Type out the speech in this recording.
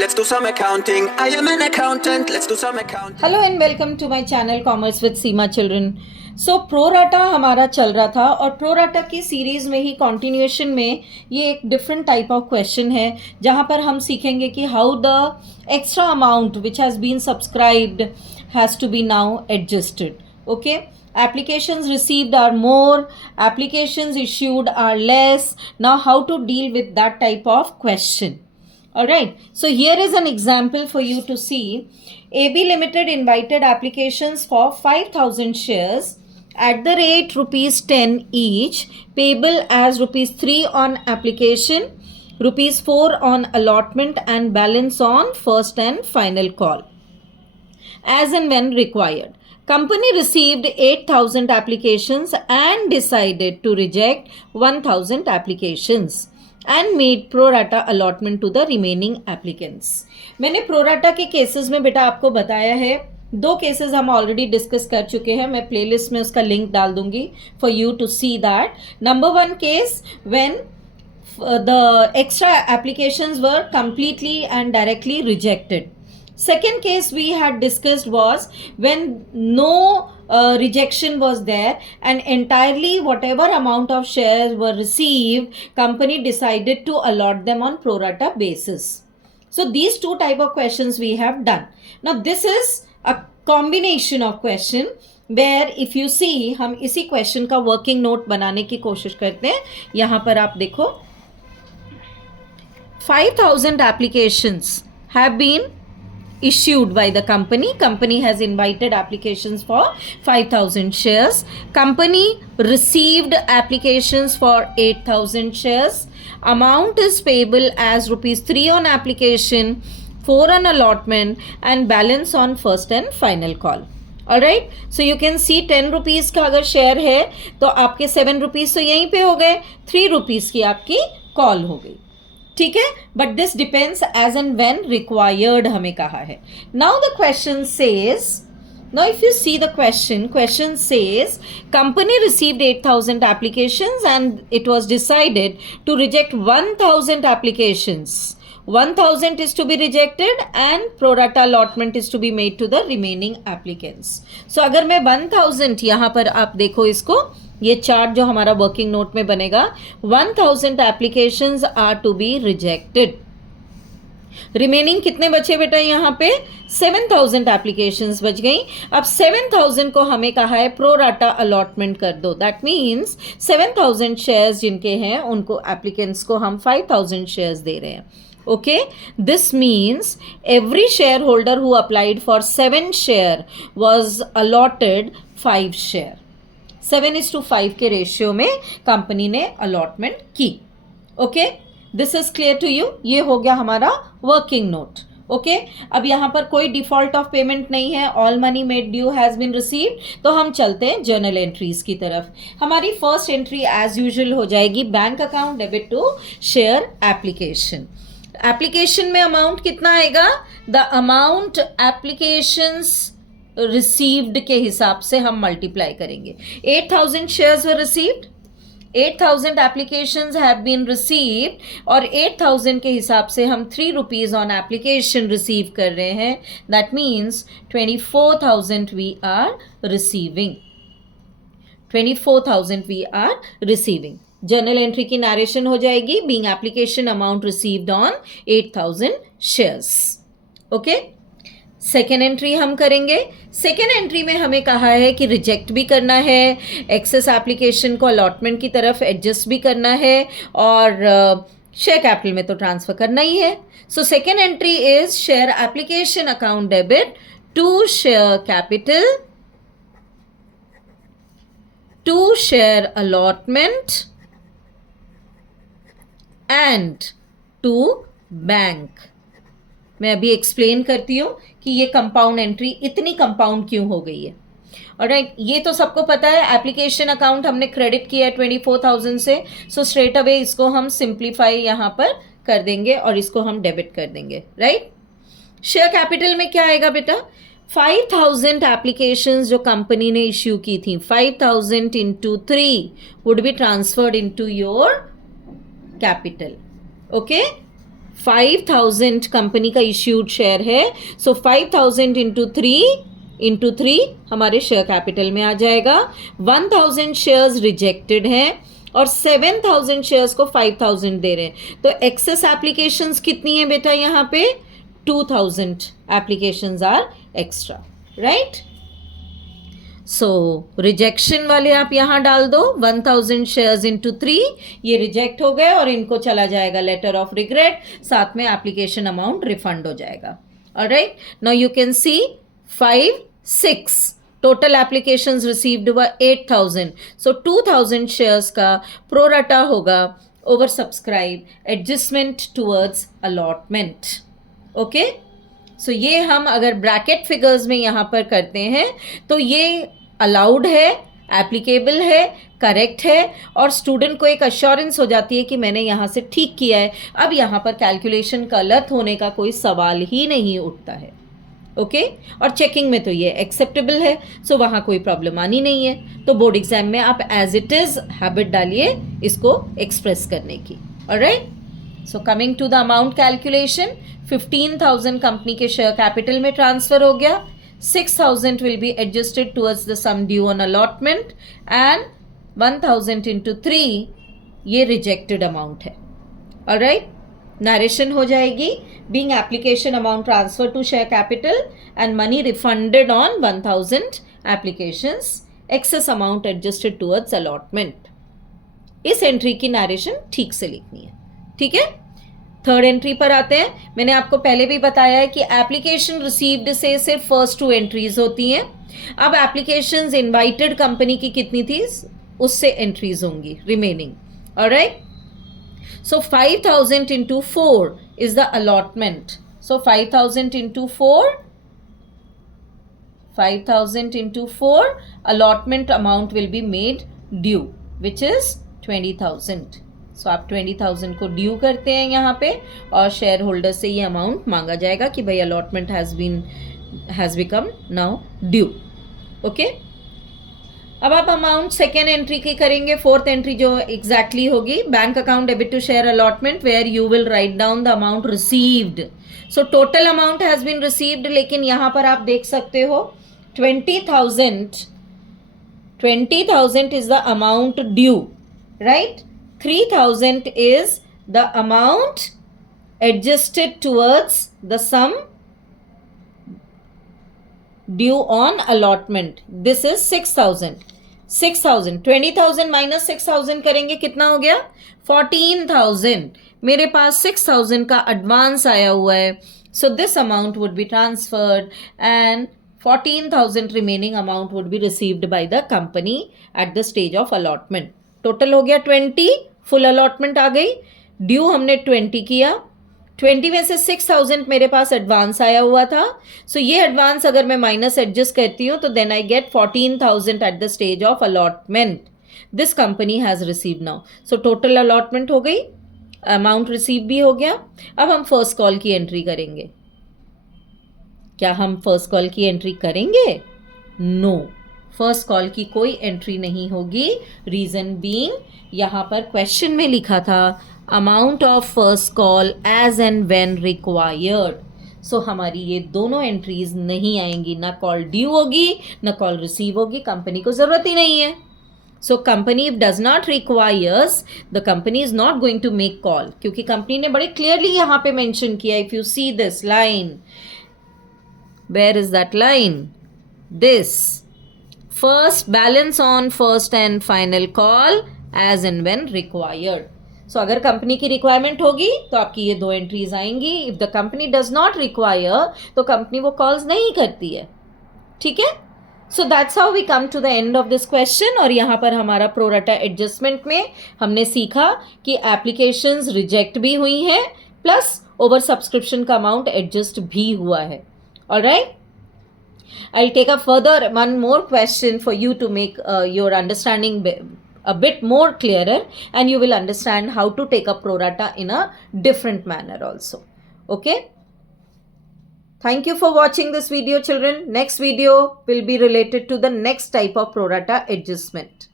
let's do some accounting. I am an accountant, let's do some accounting. Hello and welcome to my channel commerce with Seema children. So pro rata हमारा चल रहा था और pro rata की series में ही continuation में ये एक डिफरेंट टाइप ऑफ क्वेश्चन है जहाँ पर हम सीखेंगे कि how the extra amount which has been subscribed has to be now adjusted. Okay, applications received are more, applications issued are less. Now how to deal with that type of question. Alright, so here is an example for you to see. AB Limited invited applications for 5,000 shares at the rate rupees 10 each, payable as rupees 3 on application, rupees 4 on allotment and balance on first and final call, as and when required. Company received 8,000 applications and decided to reject 1,000 applications and made pro rata allotment to the remaining applicants. मैंने pro rata के cases में बेटा आपको बताया है, दो cases हम already discuss कर चुके हैं. मैं प्लेलिस्ट में उसका लिंक डाल दूंगी for you to see that. Number one case when the extra applications were completely and directly rejected. Second case we had discussed was when no rejection was there and entirely whatever amount of shares were received, company decided to allot them on pro rata basis. So these two type of questions we have done. Now this is a combination of question where if you see हम इसी question का working note बनाने की कोशिश करते हैं. यहाँ पर आप देखो 5,000 applications have been issued by the company. Company has invited applications for 5,000 shares. Company received applications for 8,000 shares. Amount is payable as rupees 3 on application, 4 on allotment and balance on first and final call. Alright, so you can see 10 rupees का अगर share है तो आपके 7 rupees तो यहीं पे हो गए, 3 rupees की आपकी कॉल हो गई. ठीक है, but this depends as and when required हमें कहा है. Now the question says, now if you see the question says company received 8,000 applications and it was decided to reject 1,000 applications. 1,000 is to be rejected and pro rata allotment is to be made to the remaining applicants. So अगर मैं 1,000 यहाँ पर आप देखो इसको, ये chart जो हमारा वर्किंग नोट में बनेगा, 1,000 applications are to be rejected. Remaining कितने बचे बेटा यहाँ पे? 7,000 एप्लीकेशंस बच गई. अब 7,000 को हमें कहा है प्रो राटा अलॉटमेंट कर दो. दैट मीन्स 7,000 शेयर्स जिनके हैं उनको एप्लीकेंट्स को हम 5,000 शेयर्स दे रहे हैं. Okay, this means every shareholder who applied for 7 share was allotted 5 share. 7:5 के रेशियो में कंपनी ने अलॉटमेंट की. Okay, this is clear to you. ये हो गया हमारा वर्किंग नोट. ओके, अब यहाँ पर कोई डिफॉल्ट ऑफ पेमेंट नहीं है. All money made due has been received. तो हम चलते हैं जर्नल एंट्रीज की तरफ. हमारी फर्स्ट एंट्री एज यूजुअल हो जाएगी bank account debit to share application. Application में अमाउंट कितना आएगा? द अमाउंट एप्लीकेशंस रिसीव्ड के हिसाब से हम मल्टीप्लाई करेंगे. 8,000 shares were received, 8,000 applications have been received और 8,000 के हिसाब से हम 3 रुपीज ऑन एप्लीकेशन रिसीव कर रहे हैं. That means 24,000 we are receiving. 24,000 we are receiving. Journal entry की नरेशन हो जाएगी being application amount received on 8,000 shares. Okay, second entry हम करेंगे. सेकेंड एंट्री में हमें कहा है कि रिजेक्ट भी करना है, एक्सेस एप्लीकेशन को अलॉटमेंट की तरफ एडजस्ट भी करना है और शेयर कैपिटल में तो ट्रांसफर करना ही है. So second entry is share application account debit to share capital to share allotment and to bank. मैं अभी एक्सप्लेन करती हूँ कि ये कंपाउंड एंट्री इतनी कंपाउंड क्यों हो गई है. ऑलराइट, ये तो सबको पता है. एप्लीकेशन अकाउंट हमने क्रेडिट किया है 24,000 से. सो स्ट्रेट अवे इसको हम सिंप्लीफाई यहाँ पर कर देंगे और इसको हम डेबिट कर देंगे. राइट, शेयर कैपिटल में क्या आएगा बेटा? 5,000 एप्लीकेशंस जो कंपनी ने इश्यू की थी, 5,000 into 3 would be transferred into your capital. Okay, 5,000 company का इश्यूड शेयर है, सो 5,000 इंटू थ्री हमारे शेयर कैपिटल में आ जाएगा. 1,000 शेयर्स रिजेक्टेड हैं और 7,000 शेयर्स को 5,000 दे रहे हैं. तो एक्सेस एप्लीकेशंस कितनी है बेटा यहाँ पे? 2,000 applications are extra, right. So rejection वाले आप यहाँ डाल दो. 1,000 शेयर्स इंटू 3, ये रिजेक्ट हो गए और इनको चला जाएगा लेटर ऑफ रिग्रेट, साथ में एप्लीकेशन अमाउंट रिफंड हो जाएगा. Alright, now you can see 5, 6 total applications received हुआ 8,000. सो 2,000 शेयर्स का प्रोराटा होगा over subscribe adjustment towards allotment. Okay, so ये हम अगर ब्रैकेट फिगर्स में यहाँ पर करते हैं तो ये अलाउड है, एप्लीकेबल है, करेक्ट है और स्टूडेंट को एक अश्योरेंस हो जाती है कि मैंने यहाँ से ठीक किया है. अब यहाँ पर कैलकुलेशन गलत होने का कोई सवाल ही नहीं उठता है. ओके, और चेकिंग में तो ये एक्सेप्टेबल है, सो वहाँ कोई प्रॉब्लम आनी नहीं है. तो बोर्ड एग्जाम में आप एज इट इज हैबिट डालिए इसको एक्सप्रेस करने की. Alright, so coming to the amount calculation, 15,000 company के शेयर कैपिटल में ट्रांसफर हो गया. 6,000 will be adjusted towards the sum due on allotment and 1,000 into 3 ये रिजेक्टेड अमाउंट है. ऑलराइट, नरेशन हो जाएगी. Being application amount transfer to share capital and money refunded on 1,000 applications, excess amount adjusted towards allotment. इस entry की narration ठीक से लिखनी है. ठीक है, थर्ड एंट्री पर आते हैं. मैंने आपको पहले भी बताया है कि एप्लीकेशन रिसीव्ड से सिर्फ फर्स्ट 2 एंट्रीज होती हैं. अब एप्लीकेशंस इनवाइटेड कंपनी की कितनी थी उससे एंट्रीज होंगी remaining. Alright, so 5,000 into 4 is the allotment. So 5,000 into 4 allotment amount will be made due, which is 20,000. So आप 20,000 को ड्यू करते हैं यहाँ पे और शेयर होल्डर से ये अमाउंट मांगा जाएगा कि भाई allotment has become now due. Okay, अब आप अमाउंट सेकेंड एंट्री की करेंगे. फोर्थ एंट्री जो एग्जैक्टली होगी, bank account debit to share allotment where you will write down the amount received. So total amount has been received, लेकिन यहाँ पर आप देख सकते हो 20,000 is the amount due, right. 3,000 is the amount adjusted towards the sum due on allotment. This is 6,000. 20,000 minus 6,000 करेंगे, कितना हो गया? 14,000. मेरे पास 6,000 का एडवांस आया हुआ है, so this amount would be transferred and 14,000 remaining amount would be received by the company at the stage of allotment. Total हो गया 20, फुल अलॉटमेंट आ गई. ड्यू हमने 20 किया, 20 में से 6,000 मेरे पास एडवांस आया हुआ था. सो ये एडवांस अगर मैं माइनस एडजस्ट करती हूँ तो then I get 14,000 at the stage of allotment. This company has receive now. So total allotment हो गई, अमाउंट रिसीव भी हो गया. अब हम फर्स्ट कॉल की एंट्री करेंगे. क्या हम फर्स्ट कॉल की एंट्री करेंगे? नो, फर्स्ट कॉल की कोई एंट्री नहीं होगी. रीज़न बीइंग, यहाँ पर क्वेश्चन में लिखा था amount of first call as and when required. So हमारी ये दोनों एंट्रीज नहीं आएंगी. ना कॉल ड्यू होगी ना कॉल रिसीव होगी, कंपनी को ज़रूरत ही नहीं है. So company if does not requires, the company is not going to make call, क्योंकि कंपनी ने बड़े क्लियरली यहाँ पे मेंशन किया. If you see this line, where is that line? This first balance on first and final call as and when required. So अगर company की requirement होगी तो आपकी ये 2 एंट्रीज आएंगी. If the company does not require तो company वो calls नहीं करती है. ठीक है, so that's how we come to the end of this question. और यहाँ पर हमारा प्रोराटा एडजस्टमेंट में हमने सीखा कि एप्लीकेशंस रिजेक्ट भी हुई हैं प्लस ओवर सब्सक्रिप्शन का अमाउंट एडजस्ट भी हुआ है. Alright, I'll take up further one more question for you to make your understanding a bit more clearer, and you will understand how to take up prorata in a different manner also. Okay, thank you for watching this video, children. Next video will be related to the next type of prorata adjustment.